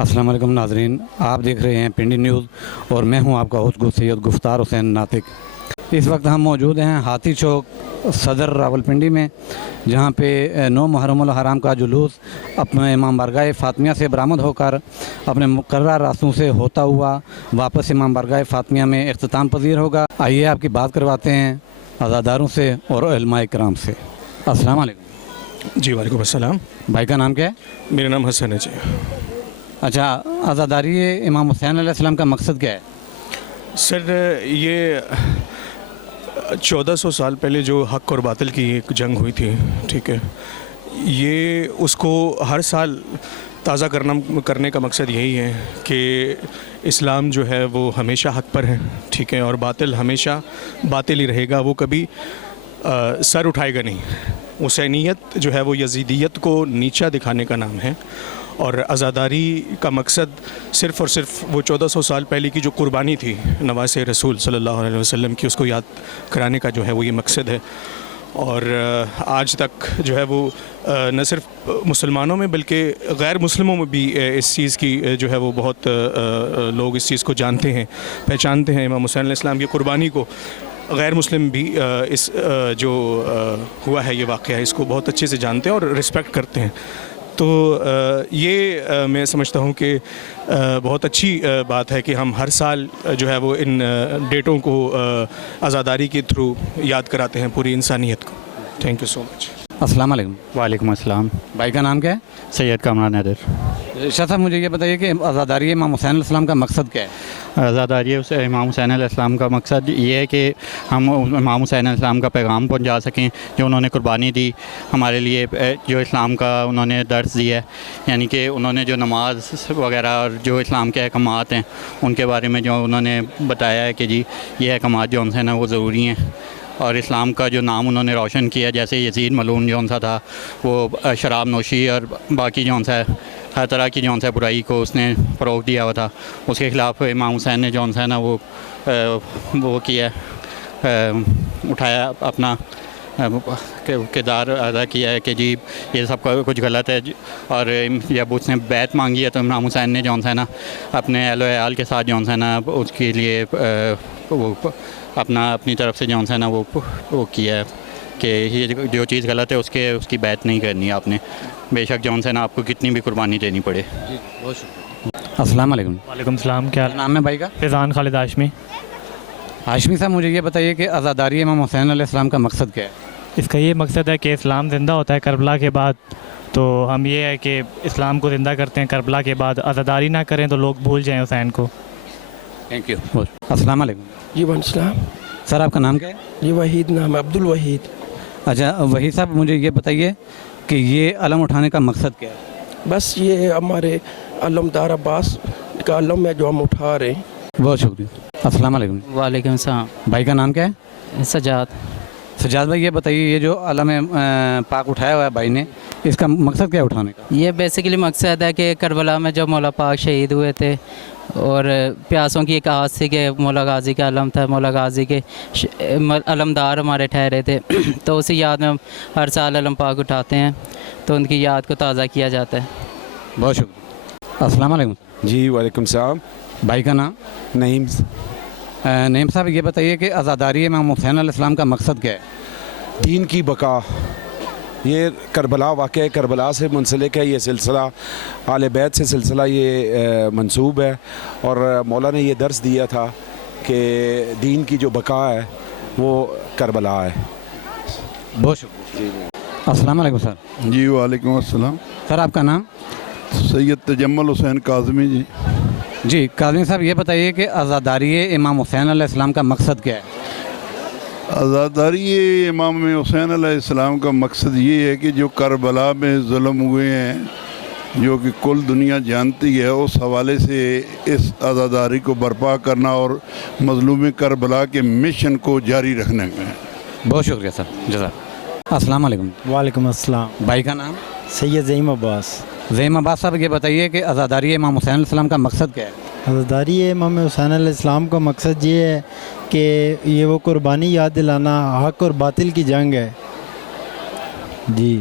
अस्सलाम वालेकुम नाज़रीन, आप देख रहे हैं पिंडी न्यूज़ और मैं हूं आपका होस्ट सैयद गुफ्तार हुसैन नातिक। इस वक्त हम मौजूद हैं हाथी चौक सदर रावलपिंडी में, जहां पे 9 मुहर्रमुल हराम का जुलूस अपने इमाम बारगाह फ़ातिमिया से बरामद होकर अपने मुकर्रर रास्तों से होता हुआ वापस इमाम बारगाह फ़ातिमिया में इख्तिताम पजीर होगा। आइए आपकी बात करवाते हैं अज़ादारों से और उलमाए किराम से। अस्सलाम वालेकुम। जी वालेकुम अस्सलाम। भाई का नाम क्या है? मेरा नाम हसन है जी। अच्छा, आज़ादारी इमाम हुसैन अलैहिस्सलाम का मकसद क्या है? सर, ये 1400 साल पहले जो हक़ और बातिल की एक जंग हुई थी, ठीक है, ये उसको हर साल ताज़ा करने का मकसद यही है कि इस्लाम जो है वो हमेशा हक़ पर है, ठीक है, और बातिल हमेशा बातिल ही रहेगा, वो कभी सर उठाएगा नहीं। हुसैनियत जो है वो यजीदियत को नीचा दिखाने का नाम है, और आज़ादारी का मकसद सिर्फ़ और सिर्फ वो 1400 साल पहले की जो कुर्बानी थी नवासे रसूल सल्लल्लाहु अलैहि वसल्लम की, उसको याद कराने का जो है वो ये मकसद है। और आज तक जो है वो न सिर्फ मुसलमानों में बल्कि गैर मुस्लिमों में भी इस चीज़ की जो है वो बहुत लोग इस चीज़ को जानते हैं, पहचानते हैं। इमाम हुसैन अलैहिस्सलाम की कुर्बानी को गैर मुस्लिम भी इस जो हुआ है ये वाक़या है, इसको बहुत अच्छे से जानते हैं और रिस्पेक्ट करते हैं। तो ये मैं समझता हूँ कि बहुत अच्छी बात है कि हम हर साल जो है वो इन डेटों को आज़ादारी के थ्रू याद कराते हैं पूरी इंसानियत को। Thank you so much. अस्सलाम वालेकुम। वालेकुम अस्सलाम। भाई का नाम क्या है? सैयद कामरान हैदर। शाह साहब, मुझे ये बताइए कि आज़ादारी इमाम हुसैन अलैहिस्सलाम का मकसद क्या है? आज़ादारी इमाम हुसैन अलैहिस्सलाम का मकसद ये है कि हम इमाम हुसैन अलैहिस्सलाम का पैगाम पहुंचा सकें, जो उन्होंने कुर्बानी दी हमारे लिए, जो इस्लाम का उन्होंने दर्स दिया है, यानी कि उन्होंने जो नमाज वगैरह और जो इस्लाम के अहकामात हैं उनके बारे में जो उन्होंने बताया है कि जी ये अहकामात जो उनसे ना वो ज़रूरी हैं, और इस्लाम का जो नाम उन्होंने रोशन किया, जैसे यजीद मलून जो उनसा था वो शराब नोशी और बाकी जो उनसा हर तरह की जो उनसा बुराई को उसने फ़रोग़ दिया हुआ था, उसके ख़िलाफ़ इमाम हुसैन ने जो उनसा ना वो किया, उठाया, अपना किरदार अदा किया है कि जी ये सब कुछ गलत है। और जब उसने बैत मांगी है तो इमाम हुसैन ने जो है ना अपने अहलो अयाल के साथ जो है ना उसके लिए वो अपनी तरफ से जो है ना वो किया है कि ये जो चीज़ गलत है उसकी बैत नहीं करनी है आपने, बेशक जो है ना आपको कितनी भी कुर्बानी देनी पड़े। जी, बहुत शुक्रिया। अस्सलाम वालेकुम। वालेकुम सलाम। क्या नाम है भाई का? फैज़ान खालिद हाशमी। हाशमी साहब, मुझे ये बताइए कि आज़ादारी इमाम हुसैन अलैहिस्सलाम का मकसद क्या है? इसका ये मकसद है कि इस्लाम ज़िंदा होता है करबला के बाद, तो हम ये है कि इस्लाम को ज़िंदा करते हैं करबला के बाद, आज़ादारी ना करें तो लोग भूल जाएं हुसैन को। Thank you. अस्सलाम वालेकुम। जी वालेकुम। सर, आपका नाम क्या है? जी वहीद नाम है, अब्दुल वहीद। अच्छा वहीद साहब, मुझे ये बताइए कि ये अलम उठाने का मकसद क्या है? बस ये हमारे अलमदार अब्बास का अलम है जो हम उठा रहे हैं। बहुत शुक्रिया। अस्सलाम वालेकुम। वालेकुम सलाम। भाई का नाम क्या है? सजाद। सजाद भाई, ये बताइए ये जो अलम पाक उठाया हुआ है भाई ने, इसका मकसद क्या है उठाने का? ये बेसिकली मकसद है कि करबला में जो मौला पाक शहीद हुए थे और प्यासों की एक आस थी कि मौला गाजी का अलम था, मौला गाजी के अलमदार हमारे ठहरे थे तो उसी याद में हम हर साल अलम पाक उठाते हैं, तो उनकी याद को ताज़ा किया जाता है। बहुत शुक्रिया। अस्सलाम वालेकुम। जी वालेकुम सलाम। भाई का नाम? नईम। नईम साहब, ये बताइए कि आज़ादारी इमाम हुसैन अलैहिस्सलाम का मकसद क्या है? दीन की बका। ये करबला वाक़या करबला से मुंसलिक है, ये सिलसिला आले बैत से सिलसिला ये मंसूब है, और मौला ने ये दर्स दिया था कि दीन की जो बका है वो करबला है। बहुत शुक्रिया। अस्सलाम वालेकुम सर। जी वालेकुम अस्सलाम। सर, आपका नाम? सैयद तजम्मुल हुसैन काज़मी जी। जी काज़मी साहब, ये बताइए कि आज़ादारी इमाम हुसैन अलैहिस्सलाम का मकसद क्या है? आज़ादारी इमाम हुसैन अलैहिस्सलाम का मकसद ये है कि जो करबला में ज़ुल्म हुए हैं, जो कि कुल दुनिया जानती है, उस हवाले से इस आज़ादारी को बर्पा करना और मज़लूम करबला के मिशन को जारी रखने का है। बहुत शुक्रिया सर, जज़ाक। अस्सलाम वालेकुम। वालेकुम अस्सलाम। भाई का नाम? सैयद ज़हीम अब्बास। ज़हीम अब्बास साहब, ये बताइए कि आज़ादारी इमाम हुसैन अलैहिस्सलाम का मकसद क्या है? आज़ादारी इमाम हुसैन अलैहिस्सलाम का मकसद ये है कि ये वो कुर्बानी याद दिलाना, हक़ और बातिल की जंग है। जी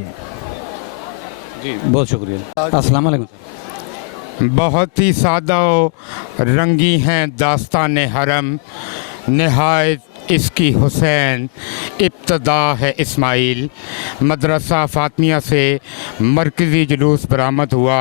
जी, बहुत शुक्रिया। अस्सलाम वालेकुम सर। बहुत ही सादा रंगी हैं दास्तान हरम, नहायत इसकी हुसैन इब्तदा है इस्माइल। मदरसा फ़ातिमिया से मरकज़ी जुलूस बरामद हुआ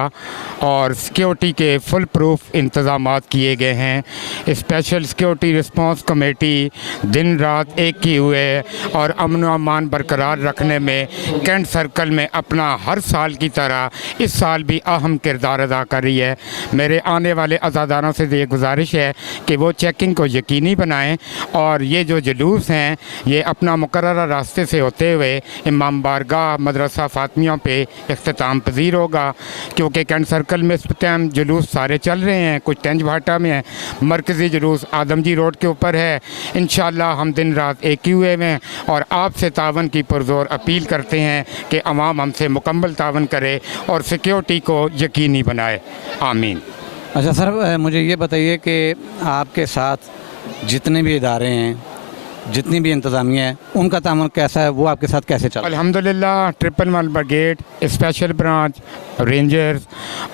और सिक्योरिटी के फुल प्रूफ इंतज़ामात किए गए हैं। स्पेशल सिक्योरिटी रिस्पांस कमेटी दिन रात एक किए हुए और अमन व अमान बरकरार रखने में कैंट सर्कल में अपना हर साल की तरह इस साल भी अहम किरदार अदा कर रही है। मेरे आने वाले अज़ादारों से ये गुजारिश है कि वो चेकिंग को यकीनी बनाएं और ये जो जुलूस हैं ये अपना मुकर्ररा रास्ते से होते हुए इमाम बारगाह मदरसा फ़ातिमिया पे इख्तिताम पजीर होगा, क्योंकि कैंट सर्कल में इस टाइम जुलूस सारे चल रहे हैं। कुछ टेंज भाटा में है, मरकज़ी जुलूस आदमजी रोड के ऊपर है। इंशाअल्लाह हम दिन रात एक ही हुए हैं और आपसे तावन की पुरज़ोर अपील करते हैं कि अवाम हमसे मुकम्मल तावन करे और सिक्योरिटी को यकीनी बनाए। आमीन। अच्छा सर, मुझे ये बताइए कि आपके साथ जितने भी इदारे हैं, जितनी भी इंतज़ामिया है, उनका तामुन कैसा है, वो आपके साथ कैसे चल रहा है? अल्हम्दुलिल्लाह 111 ब्रिगेड, स्पेशल ब्रांच, रेंजर्स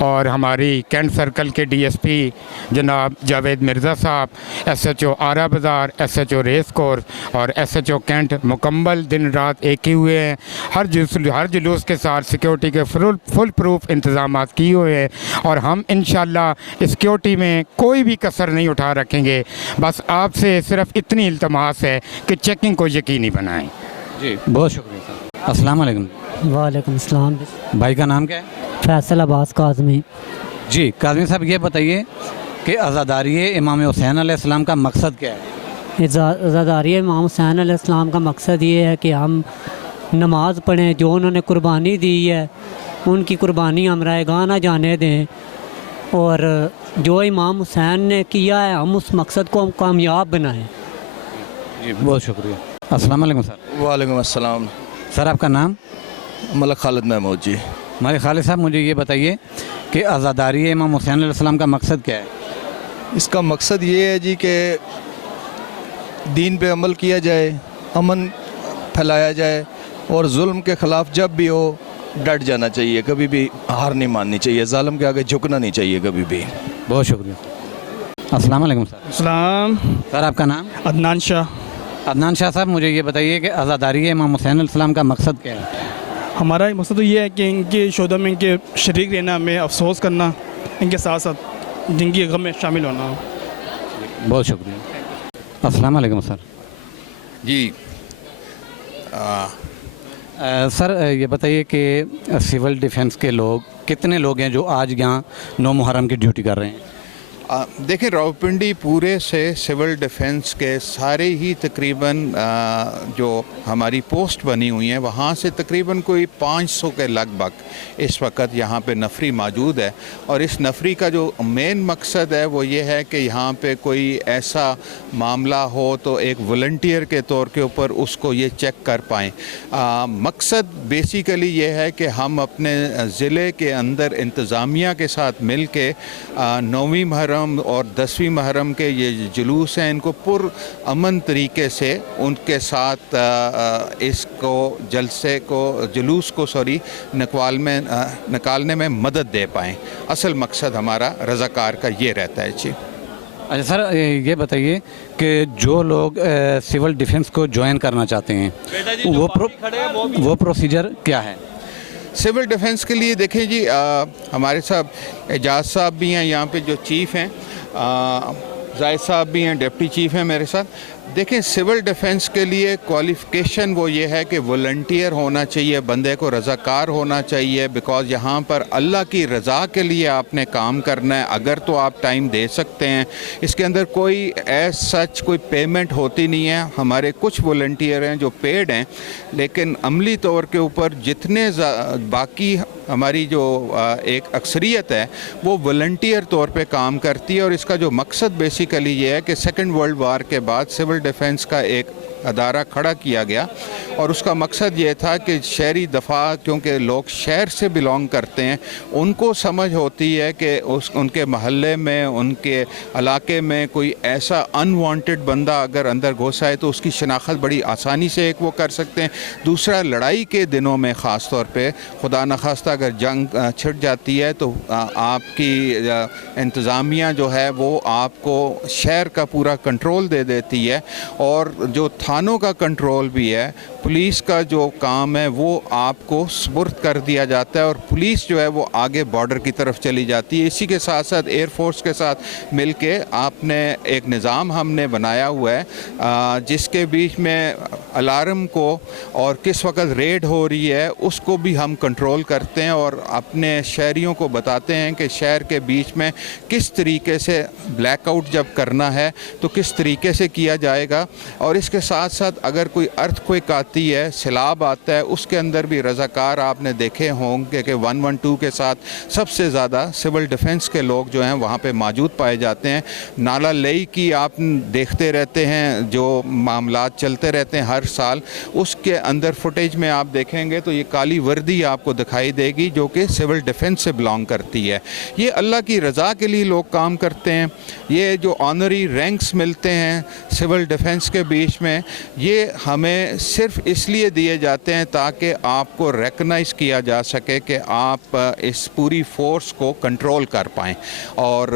और हमारी कैंट सर्कल के डीएसपी जनाब जावेद मिर्ज़ा साहब, एसएचओ आरा बाज़ार, एसएचओ रेस कोर्स और एसएचओ कैंट मुकम्मल दिन रात एक ही हुए हैं। हर जुलूस के साथ सिक्योरिटी के फुल प्रूफ इंतज़ामात किए हुए हैं और हम इंशाअल्लाह सिक्योरिटी में कोई भी कसर नहीं उठा रखेंगे। बस आपसे सिर्फ इतनी इल्तमास है कि चेकिंग को यकीनी बनाएं। जी बहुत शुक्रिया सर। अस्सलाम वालेकुम। वालेकुम अस्सलाम। भाई का नाम क्या है? फैसल अब्बास काज़मी। जी काज़मी साहब, ये बताइए कि अज़ादारी इमाम हुसैन अलैहिस्सलाम का मकसद क्या है? अज़ादारी इमाम हुसैन अलैहिस्सलाम का मकसद ये है कि हम नमाज़ पढ़ें, जो उन्होंने कुर्बानी दी है उनकी कुर्बानी हम रायगाह ना जाने दें और जो इमाम हुसैन ने किया है हम उस मकसद को हम कामयाब बनाएं। जी बहुत शुक्रिया। अस्सलाम वालेकुम सर। वालेकुम अस्सलाम। सर आपका नाम? मलक खालिद महमूद जी। मलिक खालिद साहब, मुझे ये बताइए कि अज़ादारी इमाम हुसैन अलैहिस्सलाम का मकसद क्या है? इसका मकसद ये है जी कि दीन पे अमल किया जाए, अमन फैलाया जाए और जुल्म के ख़िलाफ़ जब भी हो डट जाना चाहिए, कभी भी हार नहीं माननी चाहिए, ज़ालिम के आगे झुकना नहीं चाहिए कभी भी। बहुत शुक्रिया। अस्सलाम वालेकुम सर। अस्सलाम। सर आपका नाम? अदनान शाह। अदनान शाह साहब, मुझे ये बताइए कि अज़ादारी इमाम हुसैन अलैहिस्सलाम का मकसद क्या है? हमारा मकसद तो ये है कि इनके शोधा में इनके शरीक रहना, हमें अफसोस करना, इनके साथ साथ जिंदगी गम में शामिल होना। बहुत शुक्रिया। अस्सलाम वालेकुम सर। जी सर ये बताइए कि सिविल डिफेंस के लोग कितने लोग हैं जो आज यहाँ 9 मुहर्रम की ड्यूटी कर रहे हैं? देखें, रावलपिंडी पूरे से सिविल डिफेंस के सारे ही तकरीबन जो हमारी पोस्ट बनी हुई हैं वहाँ से तकरीबन कोई 500 के लगभग इस वक्त यहाँ पे नफरी मौजूद है। और इस नफरी का जो मेन मकसद है वो ये है कि यहाँ पे कोई ऐसा मामला हो तो एक वॉलंटियर के तौर के ऊपर उसको ये चेक कर पाएँ। मकसद बेसिकली ये है कि हम अपने ज़िले के अंदर इंतज़ामिया के साथ मिल के 9वीं मुहर्रम और 10वीं मुहर्रम के ये जुलूस हैं इनको पुर अमन तरीके से उनके साथ इसको जलसे को जुलूस को निकालने में मदद दे पाएँ। असल मकसद हमारा रज़ाकार का ये रहता है जी। अच्छा सर, ये बताइए कि जो लोग सिविल डिफेंस को ज्वाइन करना चाहते हैं वो प्रोसीजर क्या है? सिविल डिफेंस के लिए देखें जी, हमारे साहब एजाज साहब भी हैं यहाँ पे जो चीफ़ हैं, जायद साहब भी हैं डिप्टी चीफ़ हैं मेरे साथ। देखें, सिविल डिफेंस के लिए क्वालिफ़िकेशन वो ये है कि वॉलंटियर होना चाहिए, बंदे को रज़ाकार होना चाहिए, बिकॉज़ यहाँ पर अल्लाह की रज़ा के लिए आपने काम करना है। अगर तो आप टाइम दे सकते हैं, इसके अंदर कोई एज सच कोई पेमेंट होती नहीं है। हमारे कुछ वॉलंटियर हैं जो पेड हैं, लेकिन अमली तौर के ऊपर जितने बाकी हमारी जो एक अक्सरियत है वो वॉलंटियर तौर पे काम करती है। और इसका जो मकसद बेसिकली ये है कि सेकेंड वर्ल्ड वार के बाद सिविल सिविल डिफेंस का एक अदारा खड़ा किया गया और उसका मकसद ये था कि शहरी दफा, क्योंकि लोग शहर से बिलोंग करते हैं, उनको समझ होती है कि उनके महल्ले में, उनके इलाके में कोई ऐसा अनवांटेड बंदा अगर अंदर घुस आए तो उसकी शनाख्त बड़ी आसानी से एक वो कर सकते हैं। दूसरा, लड़ाई के दिनों में ख़ास तौर पे खुदा न खास्ता अगर जंग छिड़ जाती है तो आपकी इंतज़ामिया जो है वो आपको शहर का पूरा कंट्रोल दे देती है और जो थानों का कंट्रोल भी है, पुलिस का जो काम है वो आपको सुपुर्द कर दिया जाता है और पुलिस जो है वो आगे बॉर्डर की तरफ चली जाती है। इसी के साथ साथ एयर फोर्स के साथ मिल के आपने एक निज़ाम हमने बनाया हुआ है जिसके बीच में अलार्म को और किस वक्त रेड हो रही है उसको भी हम कंट्रोल करते हैं और अपने शहरियों को बताते हैं कि शहर के बीच में किस तरीके से ब्लैकआउट जब करना है तो किस तरीके से किया जाएगा। और इसके साथ साथ अगर कोई अर्थक्वेक आती है, सैलाब आता है, उसके अंदर भी रज़ाकार आपने देखे होंगे कि 112 के साथ सबसे ज़्यादा सिविल डिफेंस के लोग जो हैं वहाँ पे मौजूद पाए जाते हैं। नाला लेई की आप देखते रहते हैं, जो मामलात चलते रहते हैं हर साल, उसके अंदर फुटेज में आप देखेंगे तो ये काली वर्दी आपको दिखाई देगी जो कि सिविल डिफेंस से बिलोंग करती है। ये अल्लाह की रज़ा के लिए लोग काम करते हैं। ये जो ऑनरी रैंक्स मिलते हैं सिविल डिफेंस के बीच में, ये हमें सिर्फ इसलिए दिए जाते हैं ताकि आपको रिकग्नाइज़ किया जा सके कि आप इस पूरी फोर्स को कंट्रोल कर पाएँ। और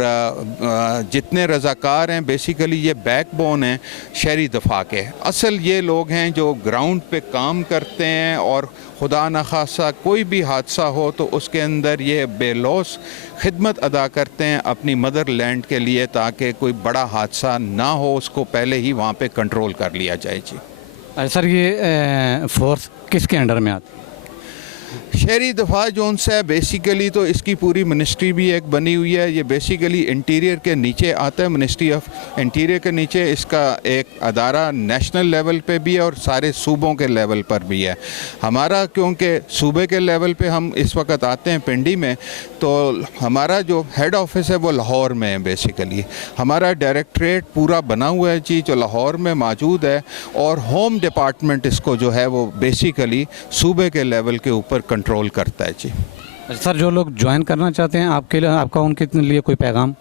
जितने रज़ाकार हैं बेसिकली ये बैकबोन हैं शहरी दफा के। असल ये लोग हैं जो ग्राउंड पे काम करते हैं और खुदा न खासा कोई भी हादसा हो तो उसके अंदर ये बेलौस खिदमत अदा करते हैं अपनी मदर लैंड के लिए ताकि कोई बड़ा हादसा ना हो, उसको पहले ही वहाँ पे कंट्रोल कर लिया जाए। जी सर, ये फोर्स किसके अंडर में आती है? शहरी दफा जोन से बेसिकली तो इसकी पूरी मिनिस्ट्री भी एक बनी हुई है। ये बेसिकली इंटीरियर के नीचे आता है, मिनिस्ट्री ऑफ इंटीरियर के नीचे इसका एक अदारा नेशनल लेवल पे भी है और सारे सूबों के लेवल पर भी है। हमारा क्योंकि सूबे के लेवल पे हम इस वक्त आते हैं पिंडी में, तो हमारा जो हेड ऑफिस है वो लाहौर में है। बेसिकली हमारा डायरेक्टरेट पूरा बना हुआ है जी, जो लाहौर में मौजूद है और होम डिपार्टमेंट इसको जो है वो बेसिकली सूबे के लेवल के ऊपर कंट्रोल करता है। जी सर, जो लोग ज्वाइन करना चाहते हैं आपके लिए, आपका उनके लिए कोई पैगाम?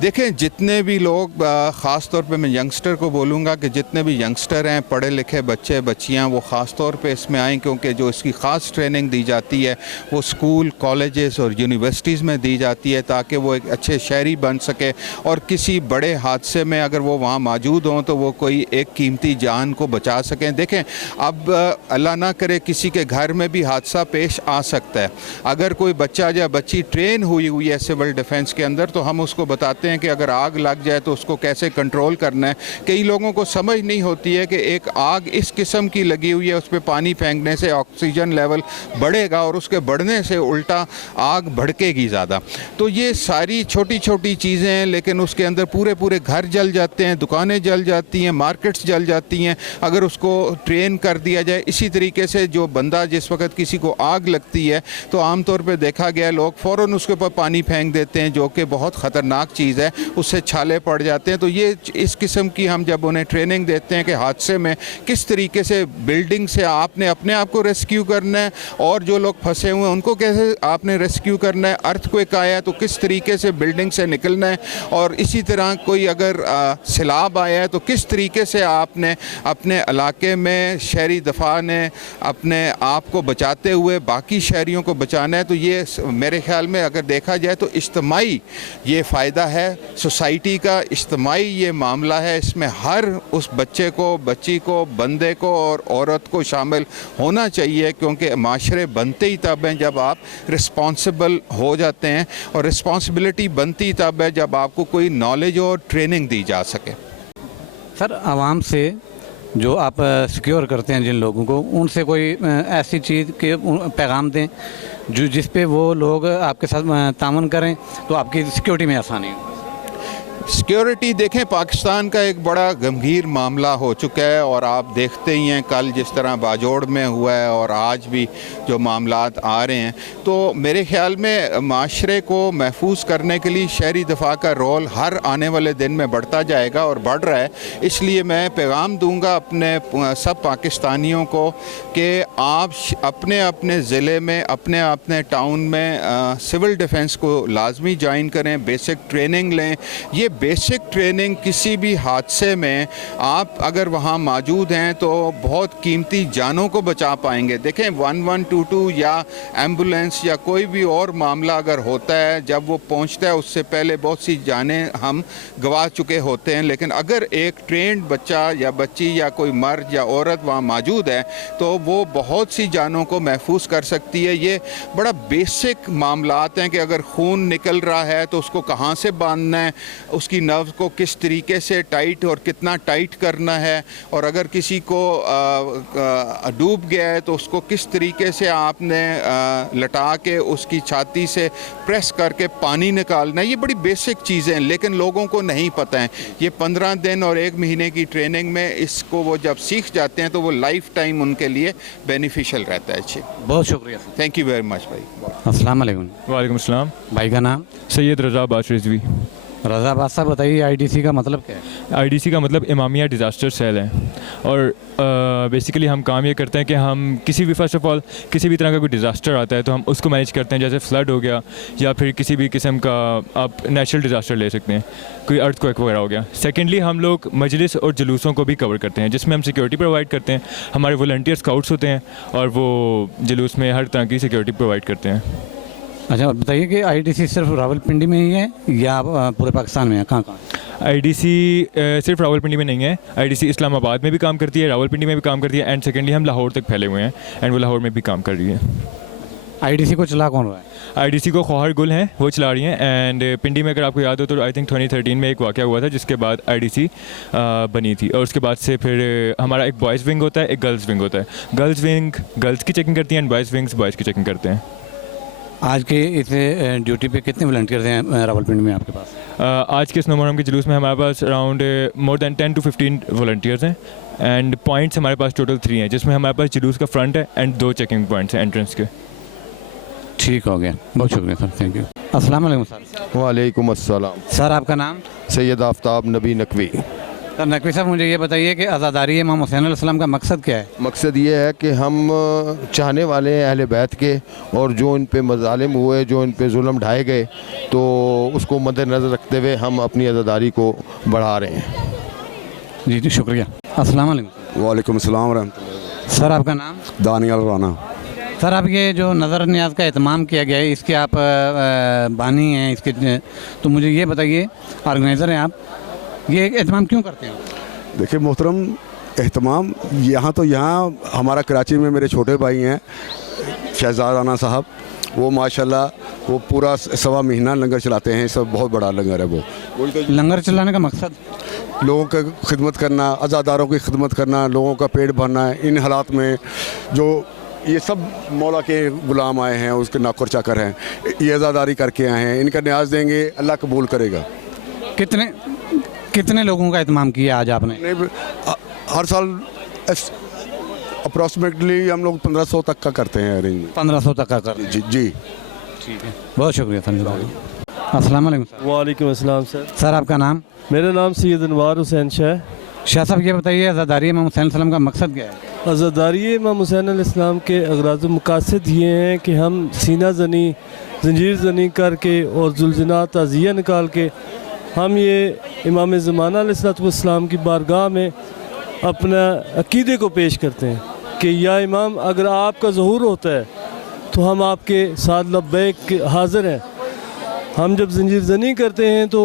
देखें, जितने भी लोग, ख़ास तौर पे मैं यंगस्टर को बोलूँगा कि जितने भी यंगस्टर हैं, पढ़े लिखे बच्चे बच्चियाँ, वो ख़ास तौर पे इसमें आएँ क्योंकि जो इसकी ख़ास ट्रेनिंग दी जाती है वो स्कूल, कॉलेजेस और यूनिवर्सिटीज़ में दी जाती है ताकि वो एक अच्छे शहरी बन सके और किसी बड़े हादसे में अगर वो वहाँ मौजूद हों तो वो कोई एक कीमती जान को बचा सकें। देखें, अब अल्लाह ना करे किसी के घर में भी हादसा पेश आ सकता है। अगर कोई बच्चा या बच्ची ट्रेन हुई है सिविल डिफेंस के अंदर तो हम उसको बताते हैं कि अगर आग लग जाए तो उसको कैसे कंट्रोल करना है। कई लोगों को समझ नहीं होती है कि एक आग इस किस्म की लगी हुई है, उस पर पानी फेंकने से ऑक्सीजन लेवल बढ़ेगा और उसके बढ़ने से उल्टा आग भड़केगी ज़्यादा। तो ये सारी छोटी छोटी चीज़ें हैं, लेकिन उसके अंदर पूरे पूरे घर जल जाते हैं, दुकानें जल जाती हैं, मार्केट्स जल जाती हैं अगर उसको ट्रेन कर दिया जाए। इसी तरीके से जो बंदा, जिस वक्त किसी को आग लगती है तो आमतौर पर देखा गया लोग फ़ौरन उसके ऊपर पानी फेंक देते हैं, जो कि बहुत ख़तरनाक चीज़ है, उससे छाले पड़ जाते हैं। तो ये इस किस्म की हम जब उन्हें ट्रेनिंग देते हैं कि हादसे में किस तरीके से बिल्डिंग से आपने अपने आप को रेस्क्यू करना है और जो लोग फंसे हुए हैं उनको कैसे आपने रेस्क्यू करना है, अर्थक्वेक आया है तो किस तरीके से बिल्डिंग से निकलना है, और इसी तरह कोई अगर सैलाब आया है तो किस तरीके से आपने अपने इलाके में शहरी दफा ने अपने आप को बचाते हुए बाकी शहरियों को बचाना है। तो ये मेरे ख्याल में अगर देखा जाए तो इज्तिमाई ये फ़ायदा है, सोसाइटी का इज्तिमाई ये मामला है। इसमें हर उस बच्चे को, बच्ची को, बंदे को और औरत को शामिल होना चाहिए क्योंकि माशरे बनते ही तब हैं जब आप रिस्पॉन्सिबल हो जाते हैं और रिस्पॉन्सिबिलिटी बनती तब है जब आपको कोई नॉलेज और ट्रेनिंग दी जा सके। सर, आवाम से जो आप सिक्योर करते हैं जिन लोगों को, उनसे कोई ऐसी चीज़ के पैगाम दें जो जिस पे वो लोग आपके साथ तामन करें तो आपकी सिक्योरिटी में आसानी हो। सिक्योरिटी देखें, पाकिस्तान का एक बड़ा गंभीर मामला हो चुका है और आप देखते ही हैं कल जिस तरह बाजोड़ में हुआ है और आज भी जो मामलात आ रहे हैं, तो मेरे ख्याल में माशरे को महफूज करने के लिए शहरी दफा का रोल हर आने वाले दिन में बढ़ता जाएगा और बढ़ रहा है। इसलिए मैं पैगाम दूंगा अपने सब पाकिस्तानियों को कि आप अपने अपने ज़िले में, अपने अपने टाउन में सिविल डिफेंस को लाजमी ज्वाइन करें, बेसिक ट्रेनिंग लें। ये बेसिक ट्रेनिंग किसी भी हादसे में आप अगर वहाँ मौजूद हैं तो बहुत कीमती जानों को बचा पाएंगे। देखें 1122 या एम्बुलेंस या कोई भी और मामला अगर होता है, जब वो पहुँचता है उससे पहले बहुत सी जानें हम गंवा चुके होते हैं, लेकिन अगर एक ट्रेंड बच्चा या बच्ची या कोई मर्द या औरत वहाँ मौजूद है तो वो बहुत सी जानों को महफूज कर सकती है। ये बड़ा बेसिक मामलात हैं कि अगर खून निकल रहा है तो उसको कहाँ से बांधना है, उसकी नर्व को किस तरीके से टाइट और कितना टाइट करना है, और अगर किसी को डूब गया है तो उसको किस तरीके से आपने लटा के उसकी छाती से प्रेस करके पानी निकालना है। ये बड़ी बेसिक चीज़ें हैं लेकिन लोगों को नहीं पता है। ये 15 दिन और 1 महीने की ट्रेनिंग में इसको वो जब सीख जाते हैं तो वो लाइफ टाइम उनके लिए बेनिफिशियल रहता है। अच्छी, बहुत शुक्रिया। थैंक यू वेरी मच भाई। अस्सलाम वालेकुम। वालेकुम अस्सलाम। भाई का नाम? सैयद रज़ा अब्बास रिजवी। रज़ा अब्बास साहब, बताइए आईडीसी का मतलब क्या है? आईडीसी का मतलब इमामिया डिज़ास्टर सेल है और बेसिकली हम काम ये करते हैं कि हम किसी भी फर्स्ट ऑफ ऑल किसी भी तरह का कोई डिज़ास्टर आता है तो हम उसको मैनेज करते हैं, जैसे फ्लड हो गया या फिर किसी भी किस्म का आप नेचुरल डिज़ास्टर ले सकते हैं, कोई अर्थक्वेक वगैरह हो गया। सेकेंडली हम लोग मजलिस और जुलूसों को भी कवर करते हैं जिसमें हम सिक्योरिटी प्रोवाइड करते हैं। हमारे वॉलंटियर स्काउट्स होते हैं और वो जुलूस में हर तरह की सिक्योरिटी प्रोवाइड करते हैं। अच्छा, बताइए कि आईडीसी सिर्फ रावलपिंडी में ही है या पूरे पाकिस्तान में है? कहाँ कहाँ? आईडीसी सिर्फ रावलपिंडी में नहीं है, आईडीसी इस्लामाबाद में भी काम करती है, रावलपिंडी में भी काम करती है, एंड सेकेंडली हम लाहौर तक फैले हुए हैं एंड वो लाहौर में भी काम कर रही है। आईडीसी को चला कौन रहा है? आईडीसी को खौहर गुल हैं, वो चला रही हैं। एंड पिंडी में अगर आपको याद हो तो आई थिंक 2013 में एक वाक़या हुआ था जिसके बाद आईडीसी बनी थी और उसके बाद से फिर हमारा एक बॉयज़ विंग होता है, एक गर्ल्स विंग होता है। गर्ल्स विंग गर्ल्स की चेकिंग करती है एंड बॉयज़ विंग्स बॉयज़ की चेकिंग करते हैं। आज के इस ड्यूटी पे कितने वॉलंटियर्स हैं रावलपिंडी में आपके पास? आज के स्नो मुहर्रम के जुलूस में हमारे पास around more than 10 to 15 volunteers हैं एंड पॉइंट्स हमारे पास टोटल 3 हैं, जिसमें हमारे पास जुलूस का फ्रंट है एंड 2 चेकिंग पॉइंट्स हैं एंट्रेंस के। ठीक हो गया, बहुत शुक्रिया सर, थैंक यू। अस्सलाम वालेकुम सर। वालेकुम अस्सलाम। सर आपका नाम? सैयद आफ्ताब नबी नकवी। सर नकवी साहब, मुझे ये बताइए कि आज़ादारी इमाम हुसैन अलैहिस्सलाम का मकसद क्या है? मकसद ये है कि हम चाहने वाले हैं अहले बैत के, और जो इन पे मज़ालिम हुए, जो इन पे जुल्म ढाए गए, तो उसको मद्देनज़र रखते हुए हम अपनी आज़ादारी को बढ़ा रहे हैं। जी जी शुक्रिया। अस्सलाम वालेकुम। वालेकुम अस्सलाम रहमतुल्लाह। सर आपका नाम? दानियल राना। सर आप ये जो नज़र न्याज का एहतमाम किया गया है, इसके आप बानी हैं इसके, तो मुझे ये बताइए, ऑर्गेनाइज़र हैं आप, ये एहतमाम क्यों करते हैं? देखिए मोहतरम, एहतमाम यहाँ हमारा कराची में मेरे छोटे भाई हैं शहजाद राना साहब, वो माशाल्लाह वो पूरा 1.25 महीना लंगर चलाते हैं। सब बहुत बड़ा लंगर है वो। लंगर चलाने का मकसद लोगों की खिदमत करना, आज़ादारों की खिदमत करना, लोगों का पेट भरना। इन हालात में जो ये सब मौला के गुलाम आए हैं, उसके नौकर चाकर हैं, ये आज़ादारी करके आए हैं, इनका न्याज देंगे, अल्लाह कबूल करेगा। कितने लोगों का एहतमाम किया आज आपने? हर साल अप्रॉक्सीमेटली हम लोग 1500 तक का करते हैं अरेंजमेंट। 1500 तक का कर? जी जी ठीक है, बहुत शुक्रिया सर। अस्सलाम वालेकुम सर। वालेकुम अस्सलाम सर। सर आपका नाम? मेरा नाम सैयद अनवार हुसैन शाह। शाह साहब ये बताइए, आज़ादारी इमाम हुसैन अलैहिस्सलाम का मकसद क्या है? आज़ादारी इमाम हुसैन अलैहिस्सलाम के अगराज़ मकासद ये हैं कि हम सीना जनी, जंजीर जनी करके और जुल्जना ताज़िया निकाल के हम ये इमाम ज़माना अलैहिस्सलाम की बारगाह में अपना अक़ीदे को पेश करते हैं कि या इमाम, अगर आपका ज़हूर होता है तो हम आपके साथ लब्बैक हाज़िर हैं। हम जब जंजीर जनी करते हैं तो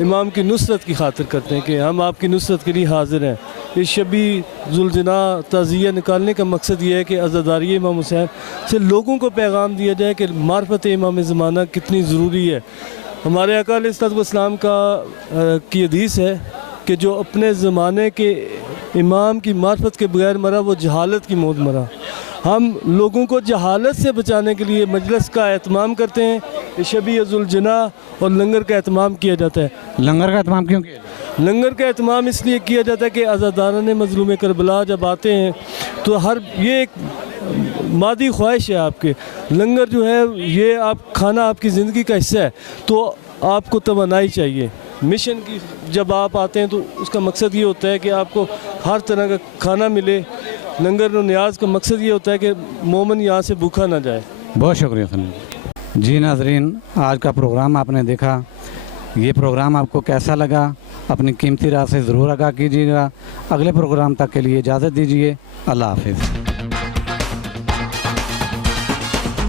इमाम की नुसरत की खातिर करते हैं कि हम आपकी नुसरत के लिए हाज़िर हैं। इस शबी जुल्जना ताज़िया निकालने का मकसद ये है कि आज़ादारी इमाम हुसैन से लोगों को पैगाम दिया जाए कि मार्फत इमाम ज़माना कितनी ज़रूरी है। हमारे आका अलैहिस्सलाम की हदीस है कि जो अपने ज़माने के इमाम की मार्फत के बगैर मरा वो जहालत की मौत मरा। हम लोगों को जहालत से बचाने के लिए मजलिस का एहतमाम करते हैं। शबी ज़ुलजना और लंगर का एहतमाम किया जाता है। लंगर का एहतमाम क्यों किया जाता है? लंगर का एहतमाम इसलिए किया जाता है कि आज़ादारान मज़लूम करबला जब आते हैं तो ये एक मादी ख्वाहिश है आपके। लंगर जो है ये खाना आपकी ज़िंदगी का हिस्सा है, तो आपको तवानाई चाहिए। मिशन की जब आप आते हैं तो उसका मकसद ये होता है कि आपको हर तरह का खाना मिले। लंगर और न्याज का मकसद ये होता है कि मोमन यहाँ से भूखा ना जाए। बहुत शुक्रिया सर। जी नाजरीन, आज का प्रोग्राम आपने देखा। ये प्रोग्राम आपको कैसा लगा अपनी कीमती राय से ज़रूर आगाह कीजिएगा। अगले प्रोग्राम तक के लिए इजाज़त दीजिए। अल्लाह हाफिज़।